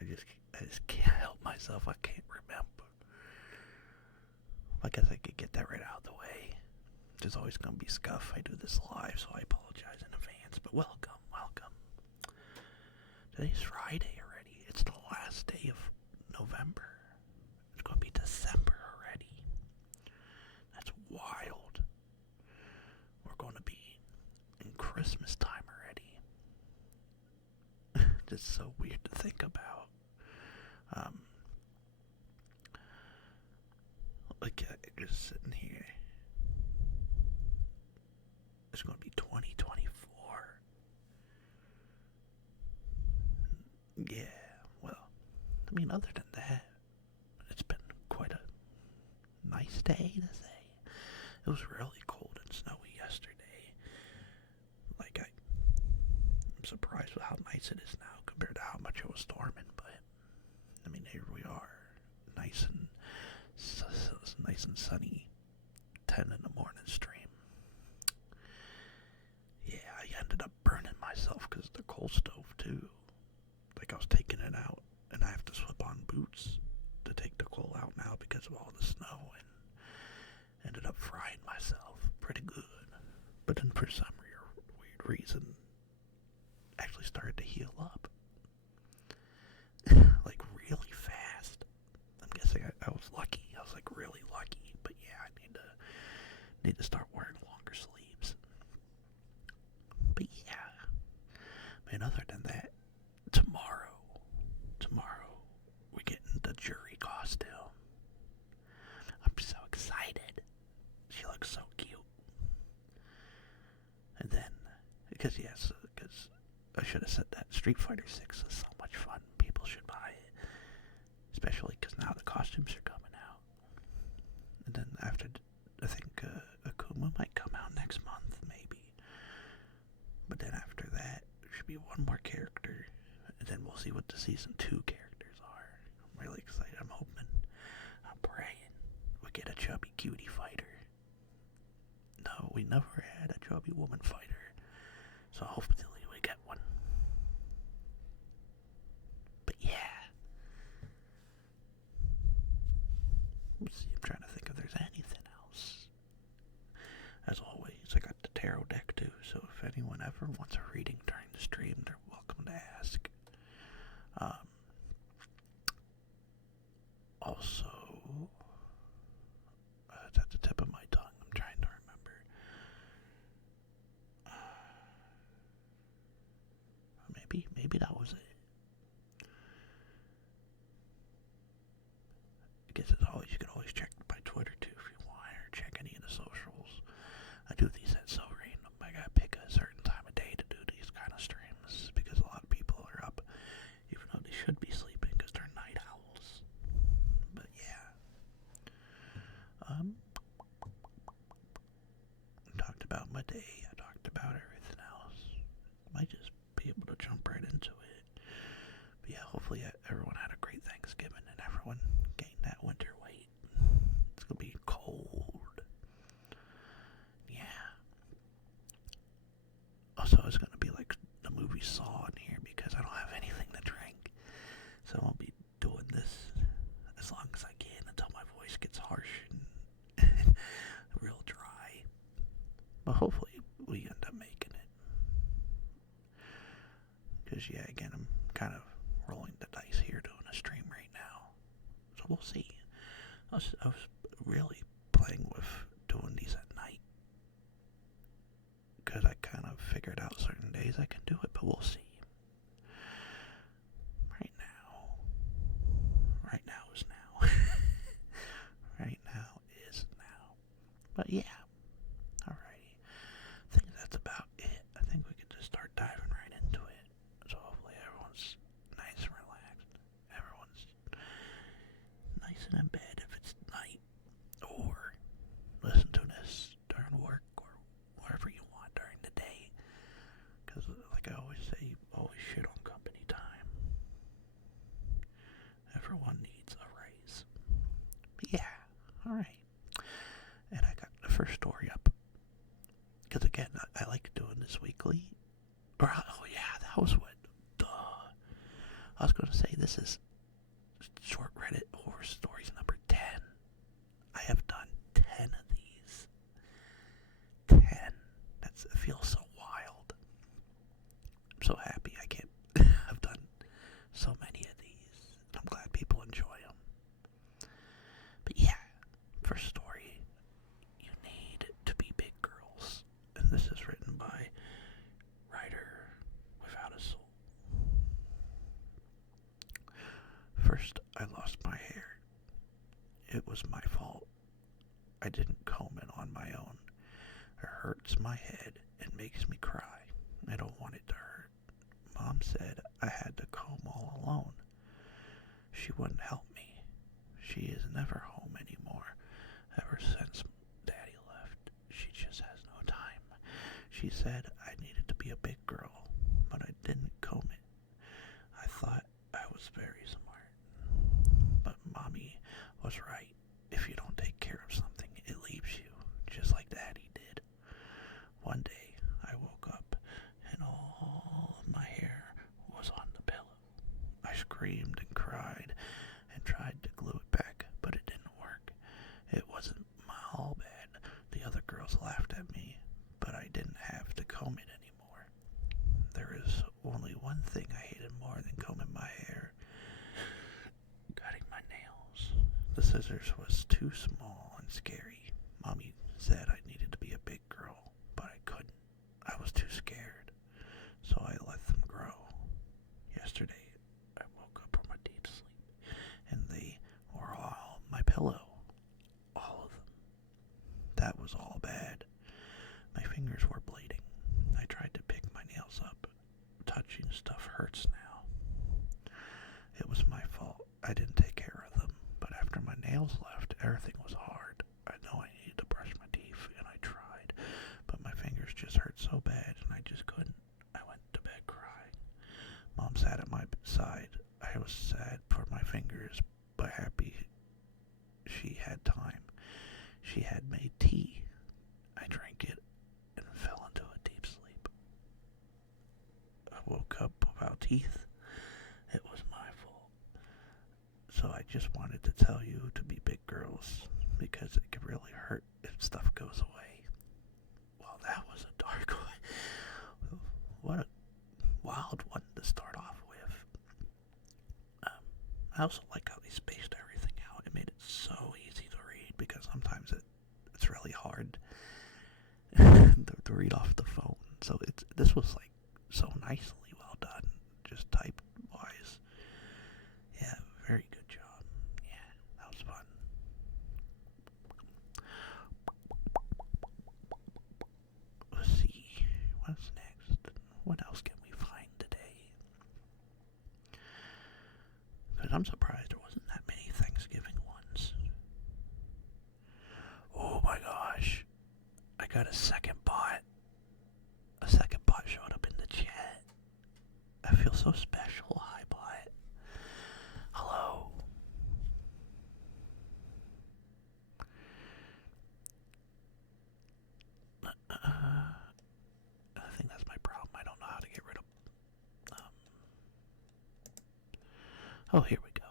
I just can't help myself. I can't remember. I guess I could get that right out of the way. There's always going to be scuff. I do this live, so I apologize in advance. But welcome. Today's Friday already. It's the last day of November. It's going to be December already. That's wild. We're going to be in Christmas time already. Just so weird to think about. Just sitting here. It's going to be 2024. Yeah, well, I mean, other than that, it's been quite a nice day to say. It was really cold and snowy yesterday. I'm surprised with how nice it is now compared to how much it was storming, but, I mean, here we are, nice and sunny, 10 in the morning stream. Yeah, I ended up burning myself because of the coal stove, too. I was taking it out, and I have to slip on boots to take the coal out now because of all the snow, and ended up frying myself pretty good. But then for some weird reason, actually started to heal up. Really fast. I'm guessing I was lucky. I was really lucky. But yeah, I need to start wearing longer sleeves. But yeah. Man, other than that, tomorrow we get in the jury costume. I'm so excited. She looks so cute. And then, because I should have said that Street Fighter 6 is so much fun. People should buy it. Especially because now the costumes are coming out. And then after, I think Akuma might come out next month, maybe. But then after that, there should be one more character. And then we'll see what the Season 2 characters are. I'm really excited. I'm hoping, I'm praying we get a chubby cutie fighter. No, we never had a chubby woman fighter. So hopefully we get one. But yeah. Let's see, I'm trying to think if there's anything else. As always, I got the tarot deck too, so if anyone ever wants a reading during the stream, they're welcome to ask. Also, it's at the tip of my tongue. I'm trying to remember. Maybe that was it. I guess you can always check my Twitter too if you want, or check any of the socials. I do these at so random. I gotta pick a certain time of day to do these kind of streams because a lot of people are up, even though they should be sleeping because they're night owls. But yeah, I talked about my day. I talked about everything else. Might just be able to jump right into it. But yeah, hopefully everyone had a great Thanksgiving and everyone gained that winter weight. It's gonna be cold. Yeah. Also, it's gonna be like the movie Saw in here because I don't have anything to drink. So I'll be doing this as long as I can until my voice gets harsh and real dry. But hopefully we end up making it. Because yeah, again, I'm kind of rolling the dice here doing a stream right now. So we'll see. I was really playing with doing these at night. Because I kind of figured out certain days I can do it, but we'll see. Right now is now. Right now is now. But yeah. Alrighty. I think that's about it. I think we could just start diving right into it. So hopefully everyone's nice and relaxed. Everyone's nice and in bed if it's night. Or listen to this during work or wherever you want during the day. Because like I always say, I was going to say, this is Short Reddit Horror Stories number 10. I have done 10 of these. 10. It feels so wild. I'm so happy I can't. I've done so many of these. I'm glad people enjoy them. But yeah, first story, you need to be big girls. And this is written by Writer Without a Soul. First, I lost my hair. It was my fault. I didn't comb it on my own. It hurts my head and makes me cry. I don't want it to hurt. Mom said I had to comb all alone. She wouldn't help me. She is never home anymore. Ever since Daddy left, she just has no time. She said I needed to be a big girl, but I didn't comb it. I thought I was very smart. But Mommy was right. If you don't take care of something, it leaves you, just like Daddy did. One day, I woke up, and all of my hair was on the pillow. I screamed and cried and tried to glue it back, but it didn't work. It wasn't all bad. The other girls laughed at me, but I didn't have to comb it anymore. There is only one thing I hated more than combing my hair: cutting my nails. The scissors was too small and scary. Mommy said I needed to be a big girl, but I couldn't. I was too scared, so I let them grow. Yesterday, I woke up from a deep sleep, and they were all on my pillow. All of them. That was all bad. My fingers were bleeding. I tried to pick my nails up. Touching stuff hurts now. It was my fault. I didn't take care of them, but after my nails left, everything was hard. I know I needed to brush my teeth, and I tried, but my fingers just hurt so bad, and I just couldn't. I went to bed crying. Mom sat at my side. I was sad for my fingers, but happy she had time. She had made tea. I drank it and fell into a deep sleep. I woke up without teeth. It was my fault. So I just wanted to tell you to be big girls, because it can really hurt if stuff goes away. Well, that was a dark one. What a wild one to start off with. I also like how they spaced everything out. It made it so easy to read, because sometimes it's really hard to read off the phone. So this was like so nicely well done, just type wise. Yeah, very good job. Yeah, that was fun. Let's see, what's next? What else can we find today? Because I'm surprised there wasn't that many Thanksgiving ones. Oh my gosh, I got a second bot. A second bot showed up in the chat. I feel so special. Hi, bot. Hello. I think that's my problem. I don't know how to get rid of. Oh, here we go.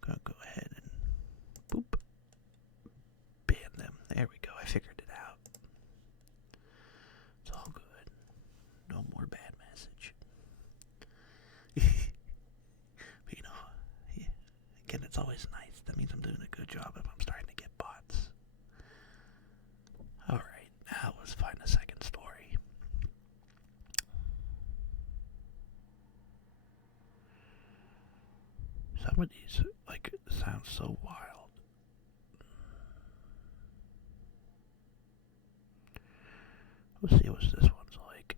Gonna go ahead and boop. Ban them. There we go. I figured it out. It's all good. No more bad message. But yeah, again, it's always nice. That means I'm doing a good job if I'm starting to get bots. Alright, now let's find a second story. Some of these, sound so wild. Let's see what this one's like.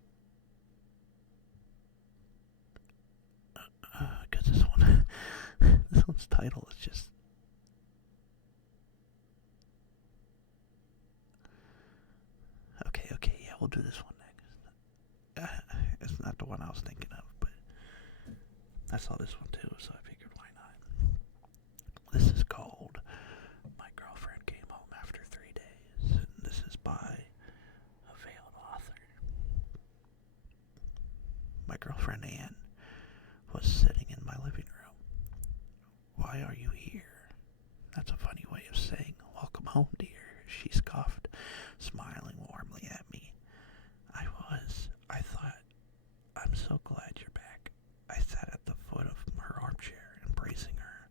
Because this one's title is just... Okay, yeah, we'll do this one next. It's not the one I was thinking of, but I saw this one too, so I figured why not. This is called My Girlfriend Came Home After 3 home, dear, she scoffed, smiling warmly at me. I thought, I'm so glad you're back. I sat at the foot of her armchair, embracing her,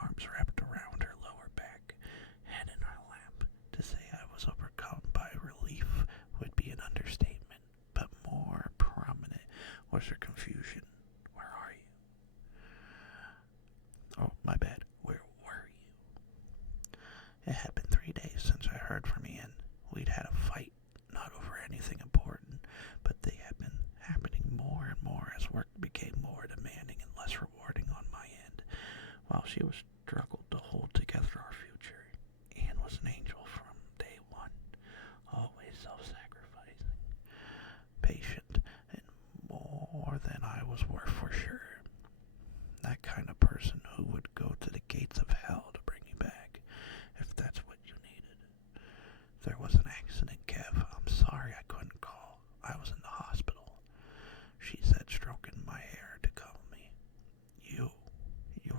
arms wrapped around her lower back, head in her lap. To say I was overcome by relief would be an understatement, but more prominent was her confusion. Where are you? Oh, my bad. Where were you? It had been 3 days since I heard from Ian. We'd had a fight, not over anything important, but they had been happening more and more as work became more demanding and less rewarding on my end. While she was struggled to hold together our future, Ian was an angel from day one, always self-sacrificing, patient, and more than I was worth for sure. That kind of person who would go to the gates of hell to bring you back, if that's what you needed. There was an accident, Kev. I'm sorry I couldn't call. I was in the hospital, she said, stroking my hair to calm me. You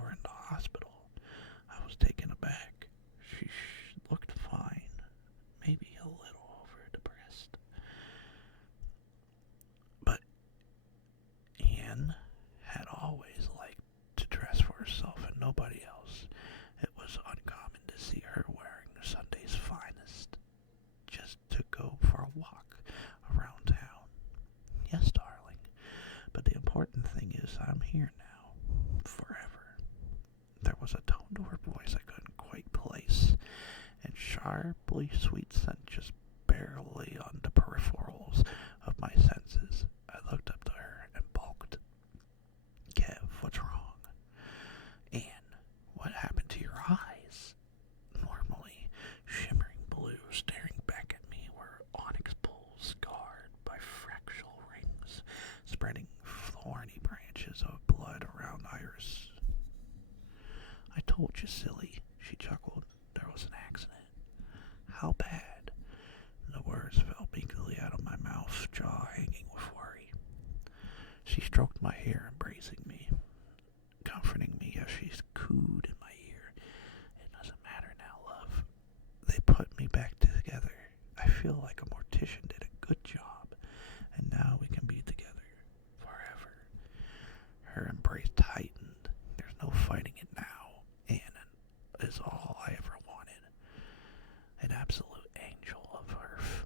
were in the hospital. I was taken aback. She looked fine, maybe a little over-depressed. But Ian had always liked to dress for herself and nobody else. It was uncommon to see her wearing Sunday's finest just to go for a walk around town. Yes, darling, but the important thing is I'm here now, forever. There was a tone to her voice I couldn't quite place, and sharply sweet scent just barely on the peripherals of my senses. I looked up to her and balked. Kev, what's wrong? Anne, what happened to your eyes? Normally shimmering blue, staring back at me were onyx pools scarred by fractal rings, spreading thorny branches of blood around iris. I told you, silly, she chuckled. There was an accident. How bad? The words fell meekly out of my mouth, jaw hanging with worry. She stroked my hair, embracing me, comforting me as she cooed in my ear. It doesn't matter now, love. They put me back together. I feel like a mortician did a good job, and now we can be together forever. Her embrace tightened. There's no fighting it now. Anne is all I ever wanted. An absolute angel of earth.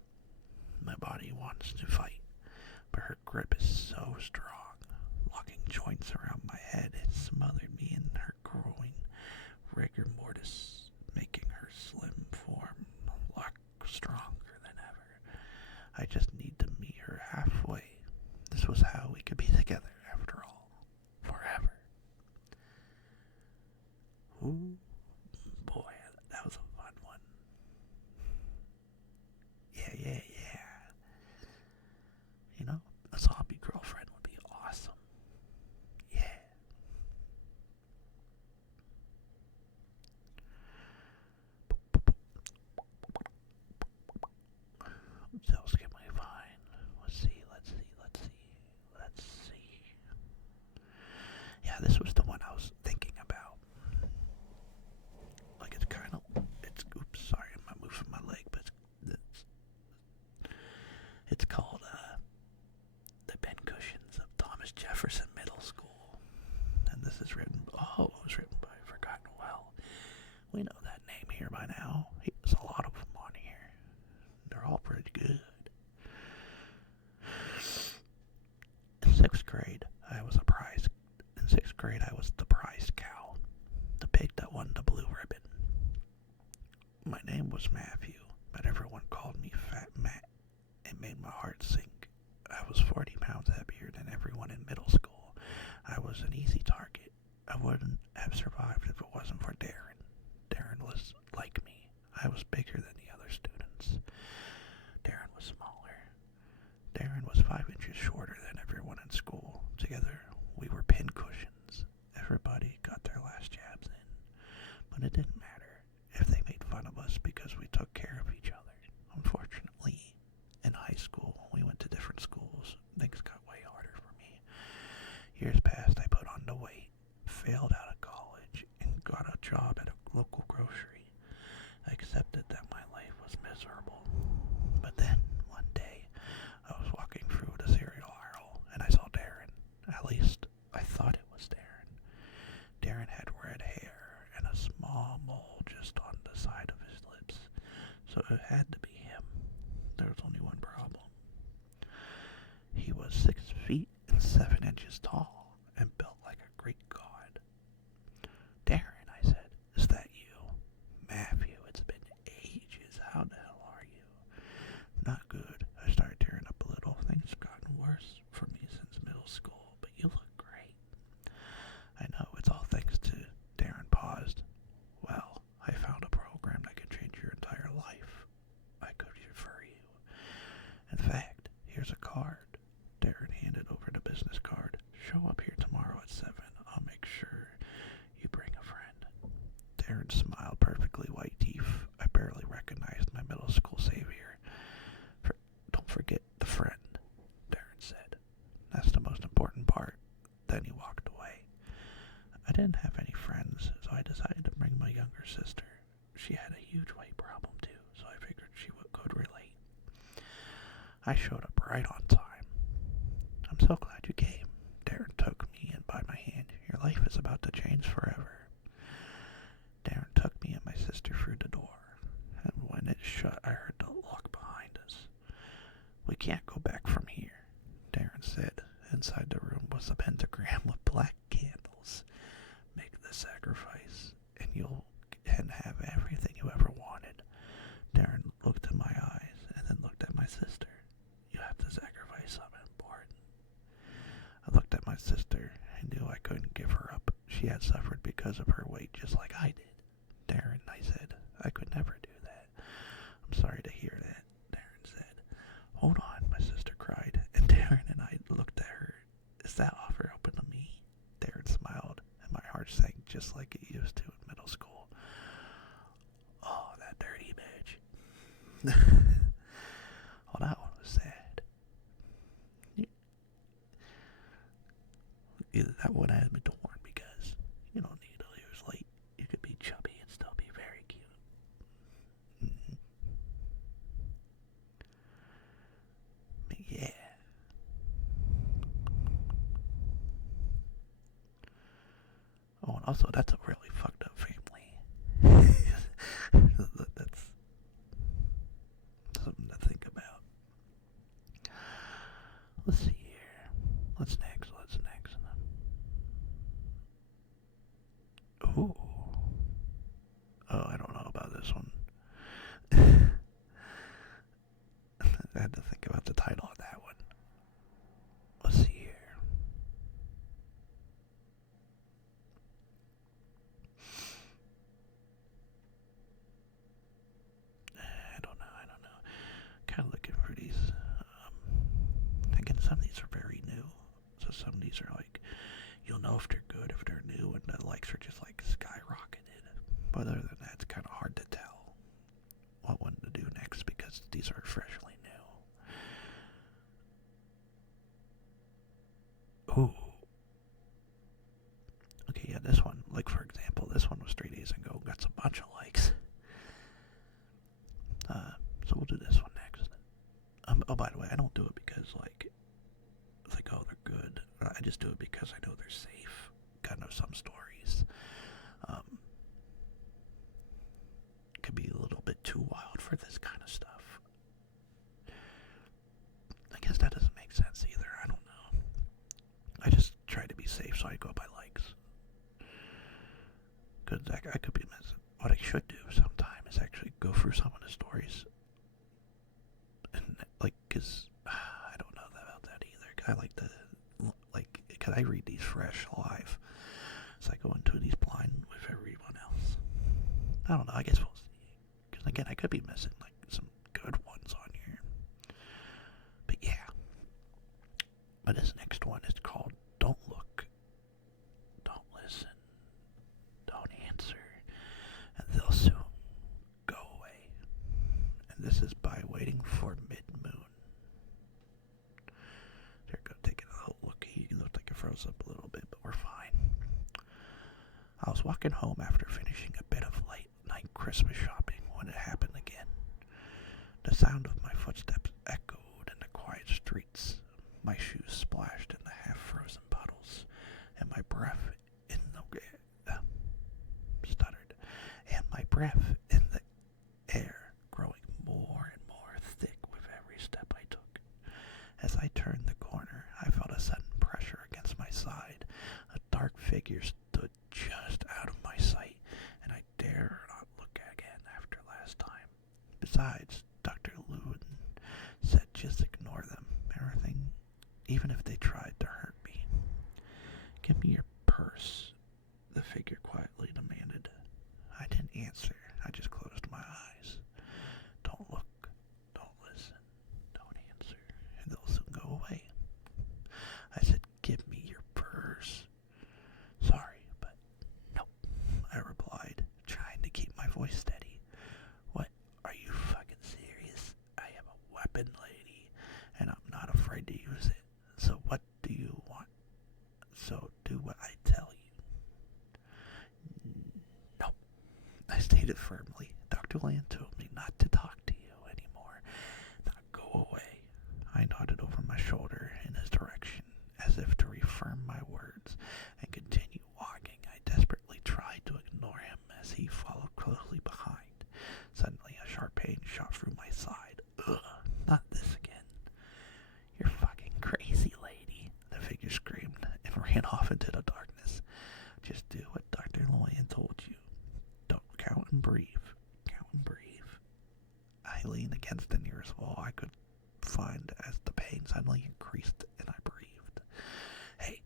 My body wants to fight, but her grip is so strong, locking joints around my head. It smothered me in her groin, rigor mortis, making her slim form lock stronger than ever. I just need to meet her halfway. This was how we could be together after all, forever. Ooh, boy, that was a fun one. Yeah. You know, a zombie girlfriend would be awesome. Yeah. What else can we find? Let's see. Yeah, this was the one I was thinking about. Like, oops, sorry, I'm moving my leg, but it's called, The Pincushions of Thomas Jefferson Middle School. And this is it was written by Forgotten Well. We know that name here by now. There's a lot of them on here. They're all pretty good. In sixth grade, I was the prized cow, the pig that won the blue ribbon. My name was Matthew, but everyone called me Fat Matt. It made my heart sink. I was 40 pounds heavier than everyone in middle school. I was an easy target. I wouldn't have survived if it wasn't for Darren. Darren was like me. I was bigger than the other students. Darren was smaller. Darren was 5 inches shorter than everyone in school. Together, we were pincushions. Everybody got their last jabs in. But it didn't matter if they made fun of us because we took care of each other. Unfortunately, in high school, when we went to different schools, things got way harder for me. Years passed, I put on the weight, failed out of college, and got a job at a local grocery. I accepted so it had to be him. There was only one problem. He was 6 feet and 7 inches tall and built like a Greek god. Darren, I said, is that you? Matthew, it's been ages. How the hell are you? Not good. I started tearing up a little. Things have gotten worse for me since middle school, but you look great. I know, it's all thanks to... Darren paused. Well, I found a program that could change your entire life. I could refer you. In fact, here's a card. Darren handed over the business card. Show up here tomorrow at 7. I'll make sure you bring a friend. Darren smiled, perfectly white teeth. I barely recognized my middle school savior. Don't forget the friend, Darren said. That's the most important part. Then he walked away. I didn't have any friends, so I decided to bring my younger sister. She had a huge weight problem too, so I figured she could relate. I showed up right on time. I'm so glad you came. Darren took me in by my hand. Your life is about to change forever. Darren took me and my sister through the door, and when it shut, I heard the lock behind us. We can't go back from here, Darren said. Inside the room was a pentagram with black candles. Make the sacrifice, and you'll have everything you ever wanted. Darren looked in my eyes and then looked at my sister. You have to sacrifice something important. I looked at my sister and knew I couldn't give her up. She had suffered because of her weight just like I did. Darren, I said, I could never do that. I'm sorry to hear that, Darren said. Hold on, my sister cried, and Darren and I looked at her. Is that offer open to me? Darren smiled, and my heart sank just like it used to in middle school. Oh, that dirty bitch. Oh, that one was sad. That one had me torn because you don't need to lose weight. You could be chubby and still be very cute. Mm-hmm. Yeah. Oh, and also, that's a really fucked up family. That's something to think about. Let's see here. What's next? Ooh. Oh, I don't know about this one. I had to think about the title of that one. Let's see here. I don't know. Kind of looking for these. Again, some of these are very new. So some of these are like, you'll know if they're good if they're new, and the likes are just like skyrocketed. But other than that, it's kind of hard to tell what one to do next because these are freshly new. Ooh. Okay, yeah, this one, like for example, this one was 3 days ago, got a bunch of likes. So we'll do this one next. Oh, by the way, I don't do it because like, oh, they're good. I just do it because I know they're safe. Kind of some stories could be a little bit too wild for this kind of stuff. I guess that doesn't make sense either. I don't know. I just try to be safe, so I go by likes. Because I could be missing. What I should do sometime is actually go through some of the stories. And, like, because I don't know about that either. I like to, like, because I read these fresh live. So I go into these blind with everyone else. I don't know. I guess we'll see. Because, again, I could be missing, like, some good ones on here. But, yeah. But this next one is called Don't Look, Don't Listen, Don't Answer, and They'll Soon Go Away. And this is by Waiting for Mid-Moon. There, go taking a little look. He looked like it froze up a little bit, but we're fine. I was walking home after finishing a bit of late-night Christmas shopping when it happened again. The sound of my footsteps echoed in the quiet streets. My shoes splashed in the half-frozen puddles, and my breath in the stuttered, and my breath in the air growing As I turned the corner, I felt a sudden pressure against my side. A dark figure stood just out of my sight, and I dare not look again after last time. Besides, Dr. Lewin said just ignore them. Everything, even if they tried to hurt me. Give me your purse, the figure quietly demanded. I didn't answer. I just closed my eyes. Don't look, don't listen, don't answer, and they'll soon go away. I said, give me your purse. Sorry, but nope, I replied, trying to keep my voice steady. What, are you fucking serious? I have a weapon, lady, and I'm not afraid to use it. So what do you want? So do what I tell you. Nope, I stated firmly. Dr. Land told me not to talk to you anymore. Now go away. I nodded over my shoulder in his direction, as if to reaffirm my words, and continued walking. I desperately tried to ignore him as he followed closely behind. Suddenly, a sharp pain shot through my side. Ugh, not this again. You're fucking crazy, lady, the figure screamed and ran off into the darkness. Just do what Dr. Loyan told you. Don't count and breathe. Count and breathe. I leaned against the nearest wall I could find as the pain suddenly increased and I breathed. Hey,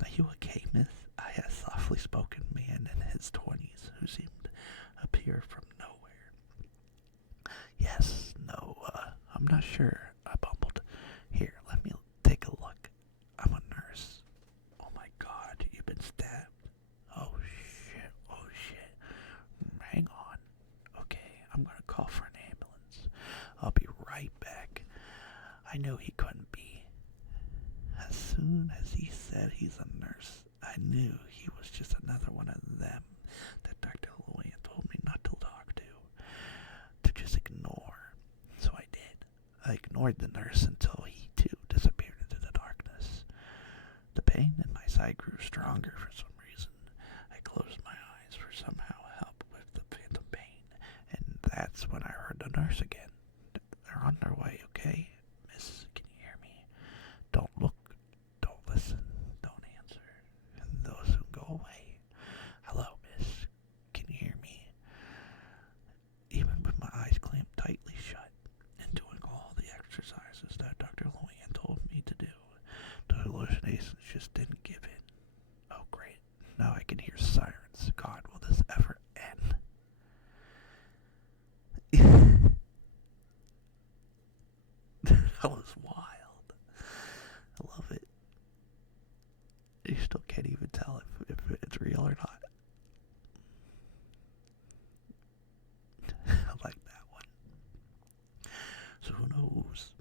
are you okay, miss? I had a softly spoken man in his 20s who seemed to appear from nowhere. Yes, no, I'm not sure, I bumbled. Here, let me take a look. I'm a nurse. Oh my god, you've been stabbed. Oh shit. Hang on. Okay, I'm gonna call for an ambulance. I'll be right back. I knew he couldn't be. As soon as he said he's a nurse, I knew he was just another one of them that Dr. Loyan told me not to talk to just ignore. So I did. I ignored the nurse until he too disappeared into the darkness. The pain in my side grew stronger for some reason. I closed my eyes for somehow help with the phantom pain, and that's when I heard the nurse again. They're on their way, okay? Miss, can you hear me? Don't look, don't listen, don't answer, and those who go away. Hello, miss, can you hear me? Even with my eyes clamped tightly shut and doing all the exercises that Dr. Loyan told me to do, the hallucinations just didn't give in. Oh great, now I can hear sirens. God, will this ever end? That was wild. I love it. You still can't even tell if it's real or not. I like that one. So who knows?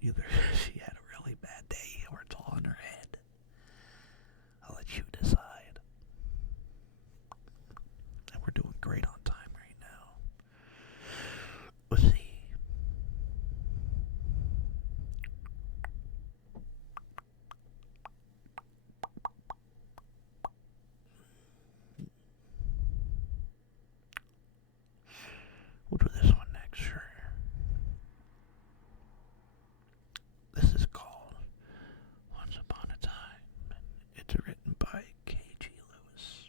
Either she had a really bad day or it's all in her head. I'll let you decide. And we're doing great on time right now. Let's see. We'll do this one next, sure. This is called Once Upon a Time, and it's written by K.G. Lewis.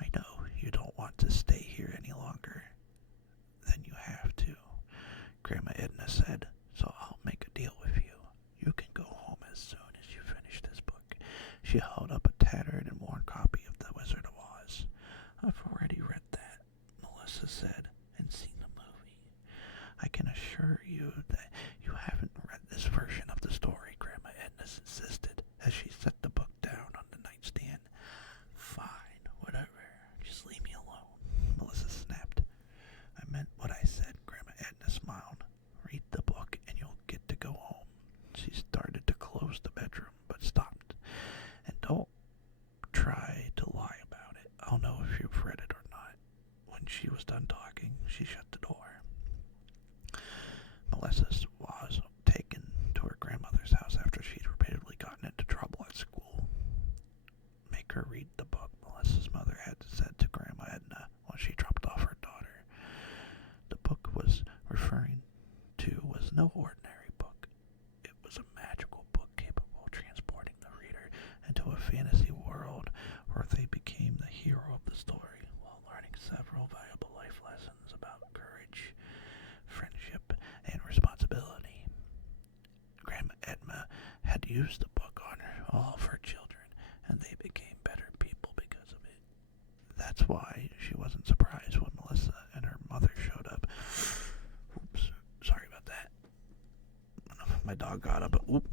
I know you don't want to stay here any longer than you have to, Grandma Edna said, so I'll make a deal with you. You can go home as soon as you finish this book. She held up a tattered and worn copy of The Wizard of Oz. I've already read that, Melissa said, and seen the movie. I can assure you that you haven't read this version of the story, Grandma Edna insisted, as she set the book down on the nightstand. Fine, whatever, just leave me alone, Melissa snapped. I meant what I said, Grandma Edna smiled. Read the book and you'll get to go home. She started to close the bedroom, but stopped. And don't try to lie about it. I'll know if you've read it or not. When she was done talking, she shut the door. Melissa was taken to her grandmother's house after she'd repeatedly gotten into trouble at school. Make her read the book, Melissa's mother had said to Grandma Edna when she dropped off her daughter. The book was referring to was no ordinary book. used the book on all of her children, and they became better people because of it. That's why she wasn't surprised when Melissa and her mother showed up. Oops, sorry about that. My dog got up. Oop.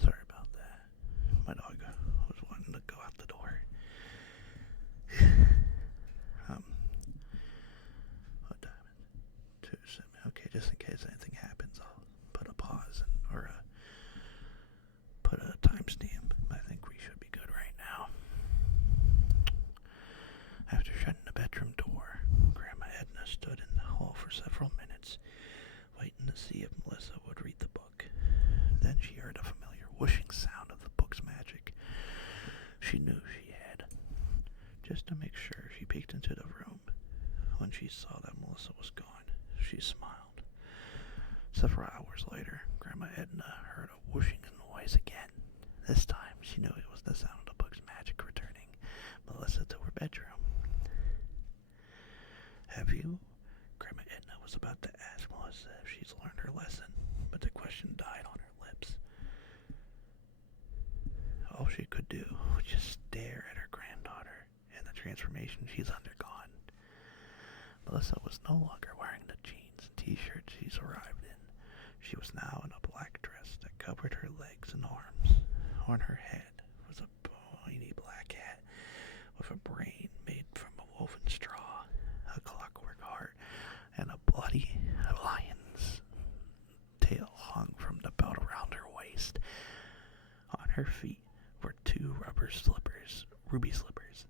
Sorry about that. My dog was wanting to go out the door. What time is it? 2:07. Okay, just in case anything happens, I'll put a pause or put a timestamp. I think we should be good right now. After shutting the bedroom door, Grandma Edna stood in the hall for several minutes, waiting to see if Melissa would read the book. Then she heard a familiar whooshing sound of the book's magic. She knew she had. Just to make sure, she peeked into the room. When she saw that Melissa was gone, she smiled. Several hours later, Grandma Edna heard a whooshing noise again. This time, she knew it was the sound of the book's magic returning Melissa to her bedroom. Have you? Grandma Edna was about to ask Melissa if she's learned her lesson, but the question died on her lips. All she could do was just stare at her granddaughter and the transformation she's undergone. Melissa was no longer wearing the jeans and t-shirt she's arrived in. She was now in a black dress that covered her legs and arms. On her head was a pointy black hat with a brain made from a woven straw, a clockwork heart, and a bloody lion's tail hung from the belt around her waist. On her feet were two ruby slippers.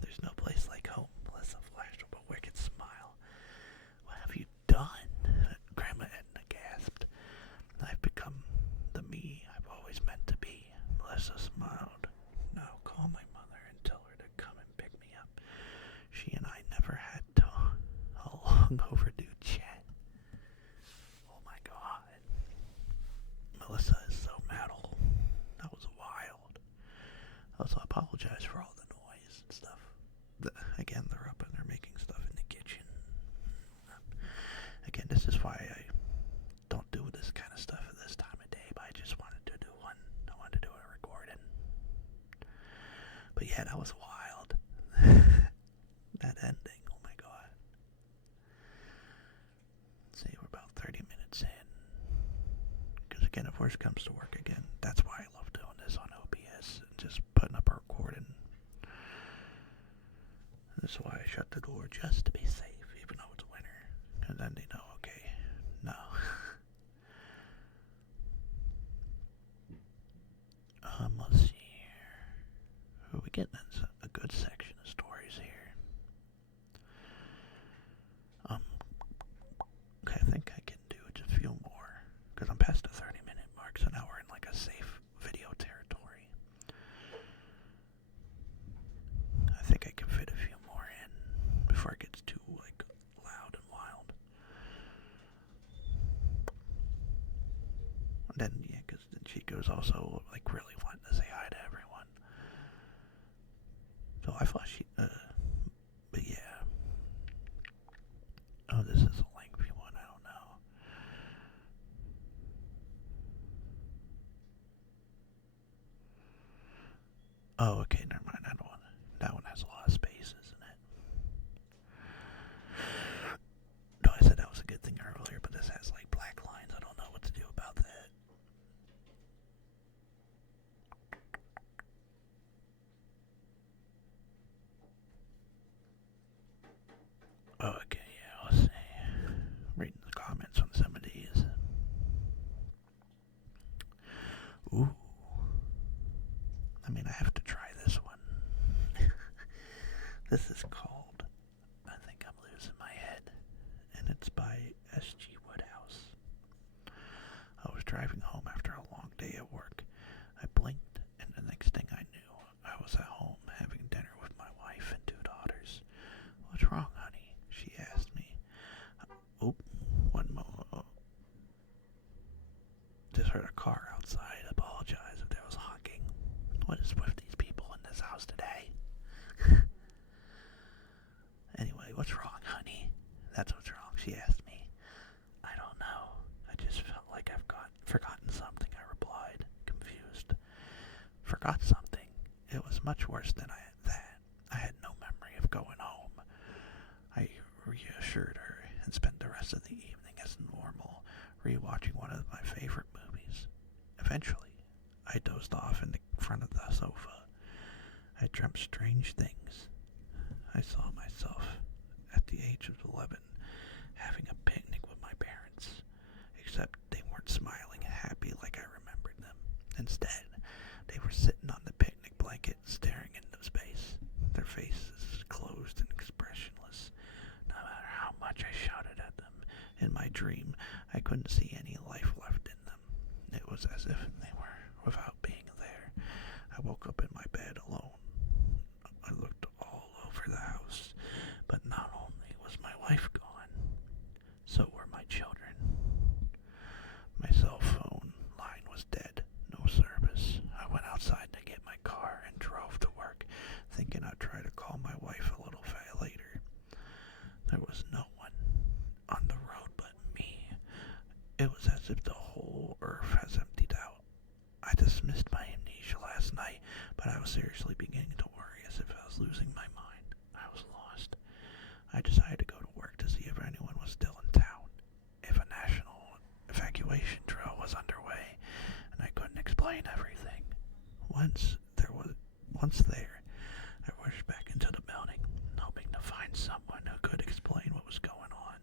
There's no place like home, Melissa flashed with a wicked smile. What have you done? Grandma Edna gasped. I've become the me I've always meant to be. Melissa smiled. Now call my mother and tell her to come and pick me up. She and I never had a long overdue chat. Oh my God. Melissa is so metal. That was wild. Also, I apologize for all the noise and stuff. Again, they're up and they're making stuff in the kitchen. Again, this is why I don't do this kind of stuff at this time of day, but I just wanted to do one. I wanted to do a recording. But yeah, that was wild. That ending, oh my God. Let's see, we're about 30 minutes in. Because again, if worse comes to work again, that's why I love doing this on OBS and just putting up a recording. This is why I shut the door, just to be safe, even though it's winter. And then they know, okay, no. Let's see here. Who are we getting in? A good section of stories here. Okay, I think I can do just a few more. Because I'm past the 30-minute mark, so now we're in like a safe video territory. I think I can fit a few more in before it gets too like loud and wild. And then yeah, because then Chico's also like really wanting to say hi to everyone. So I thought she, but yeah. Oh, this is a lengthy one. I don't know. Oh, okay, never mind. That one has a lot of spaces in it. No, I said that was a good thing earlier, but this has like black lines. I don't know what to do about that. Oh, okay, yeah, let's see. Reading the comments on some of these. Ooh. heard a car outside. Apologize if there was honking. What is with these people in this house today? Anyway, what's wrong, honey? That's what's wrong, she asked me. I don't know. I just felt like I've forgotten something, I replied, confused. Forgot something? It was much worse than that. I had no memory of going home. I reassured her and spent the rest of the evening as normal, rewatching one of my favorite movies. Eventually, I dozed off in the front of the sofa. I dreamt strange things. I saw myself, at the age of 11, having a picnic with my parents, except they weren't smiling and happy like I remembered them. Instead, they were sitting on the picnic blanket, staring into space, their faces closed and expressionless. No matter how much I shouted at them, in my dream, I couldn't see any life left in them. It was as if they were without being there. I woke up in my bed alone. I looked all over the house, but not only was my wife gone, so were my children. My cell phone line was dead, no service. I went outside to get my car and drove to work, thinking I'd try to call my wife a little later. There was no one on the road but me. It was as if the whole earth has emptied out. I dismissed my amnesia last night, but I was seriously beginning to worry as if I was losing my mind. I was lost. I decided to go to work to see if anyone was still in town, if a national evacuation drill was underway, and I couldn't explain everything. Once there, I rushed back into the building, hoping to find someone who could explain what was going on.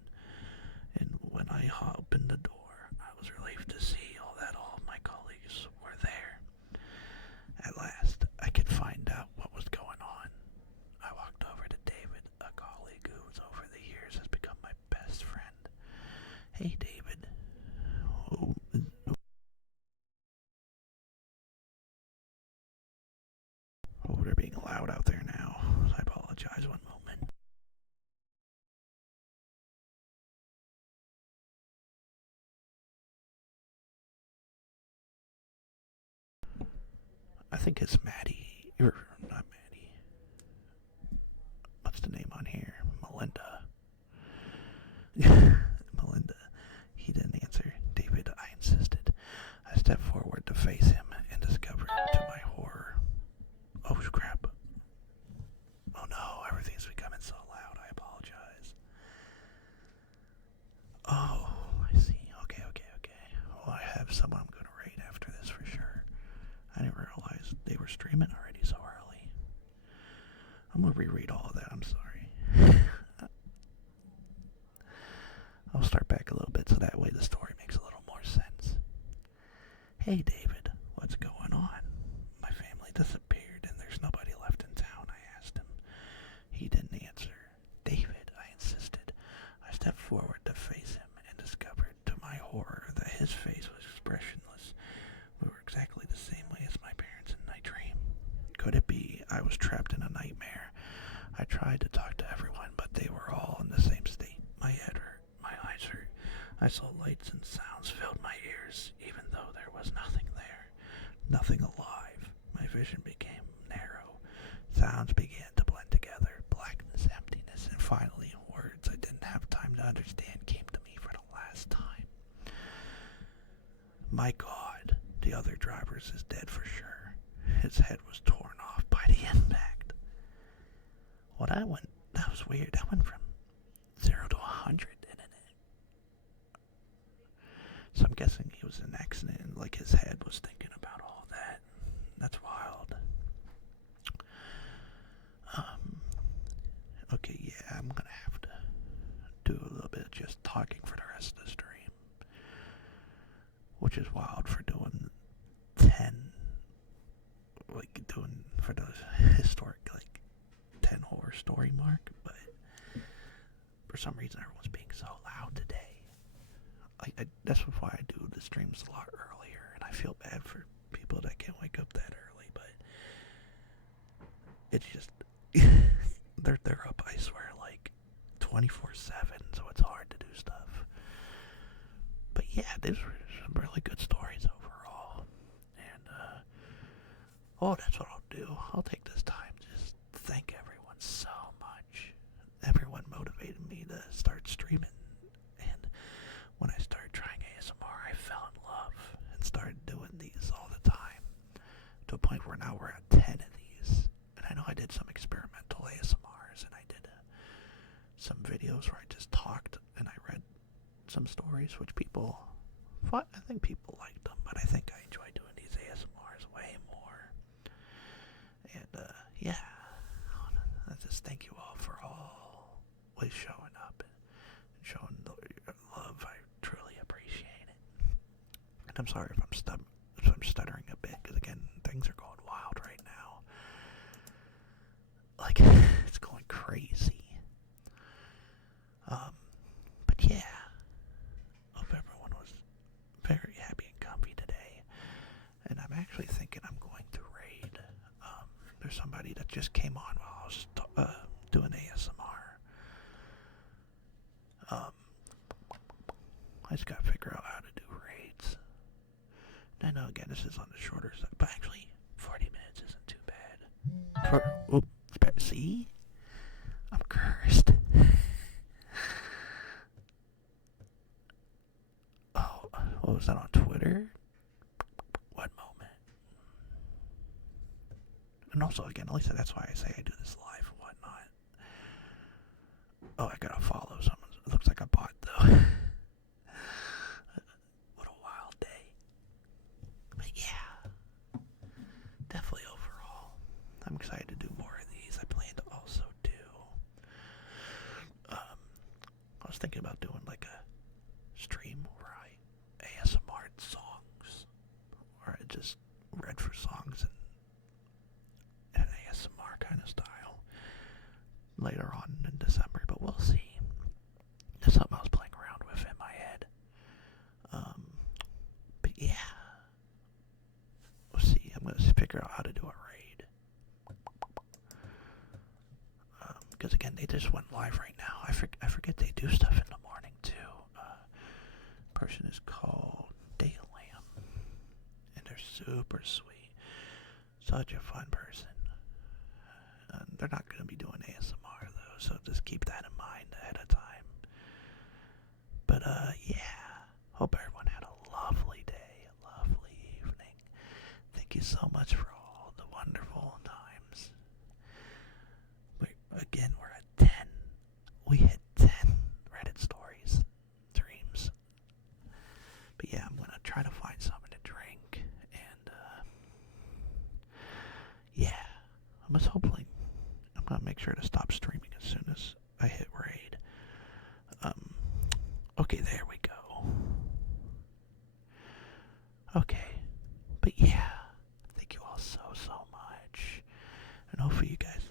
And when I opened the door, I was relieved to see that all of my colleagues were there. At last, I could find out what was going on. I walked over to David, a colleague who over the years has become my best friend. Hey, David. Oh, they're being loud out there now. I apologize. One moment. I think it's Maddie. Or not Maddie. What's the name on here? Melinda. Melinda. He didn't answer. David, I insisted. I stepped forward to face him and discovered, to my horror, oh crap. Oh no, everything's becoming so loud. I apologize. Oh, I see. Okay. Well, I have someone I'm going to rate after this for sure. I didn't realize they were streaming already so early. I'm going to reread all of that. I'm sorry. I'll start back a little bit so that way the story makes a little more sense. Hey, David, what's going on? My family disappeared and there's nobody left in town, I asked him. He didn't answer. David, I insisted. I stepped forward to face him and discovered, to my horror, that his face was expressionless. We were exactly the same way as my parents in my dream. Could it be I was trapped in a nightmare? I tried to talk to everyone, but they were all in the same state. My head hurt, my eyes hurt. I saw lights and sounds filled my ears, even though there was nothing there. Nothing alive. My vision became narrow. Sounds began to blend together. Blackness, emptiness, and finally words I didn't have time to understand came to me for the last time. My God, the other driver's is dead for sure. His head was torn off by the impact. That was weird. That went from 0 to 100, didn't it? So I'm guessing he was in an accident and like his head was thinking about all that. That's wild. Okay, yeah, I'm gonna have to do a little bit of just talking for the rest of the stream. Which is wild for doing 10, doing for the historic, 10 horror story mark, but for some reason everyone's being so loud today. That's why I do the streams a lot earlier, and I feel bad for people that can't wake up that early, but it's just, they're up, I swear, 24/7, so it's hard to do stuff. But yeah, these were some really good stories overall. Oh, that's what I'll do. I'll take this time to just thank everyone so much. Everyone motivated me to start streaming. And when I started trying ASMR, I fell in love and started doing these all the time. To a point where now we're at 10 of these. And I know I did some experimental ASMRs, and I did some videos where I just talked and I read some stories, which people, I think people liked them, but I think I enjoy doing these ASMRs way more. And yeah, I just thank you all for always showing up and showing your love. I truly appreciate it. And I'm sorry if I'm stuttering a bit, because again, things are going wild right now. Like, it's going crazy. But yeah, hope everyone was very happy and comfy today. And I'm actually thinking I'm going to raid. There's somebody that just came on while I was doing ASMR. I just gotta figure out how to do raids. I know, again, this is on the shorter side, but actually, 40 minutes isn't too bad. See? I'm cursed. Oh, what was that on Twitter? One moment. And also, again, at least that's why I say I do this live and whatnot. Oh, I gotta follow someone. It looks like a bot, though. What a wild day. But yeah, definitely overall, I'm excited to do more of these. I plan to also do, I was thinking about doing like a stream where I ASMR'd songs, or I just read for songs in an ASMR kind of style later on in December, but we'll see. There's something I was playing around with in my head. But yeah, we'll see. I'm gonna figure out how to do a raid. Because again, they just went live right now. I forget they do stuff in the morning too. Person is called Daylam, and they're super sweet. Such a fun person. They're not going to be doing ASMR though, so just keep that in mind ahead of time. But yeah, hope everyone had a lovely day, a lovely evening. Thank you so much for all the wonderful times. Again, we're at 10. We hit 10 Reddit stories, dreams. But yeah, I'm going to try to find something to drink. And yeah, I'm just hoping. I'm going to make sure to stop streaming as soon as I hit raid. Okay, there we go. Okay, but yeah, thank you all so much. And hopefully you guys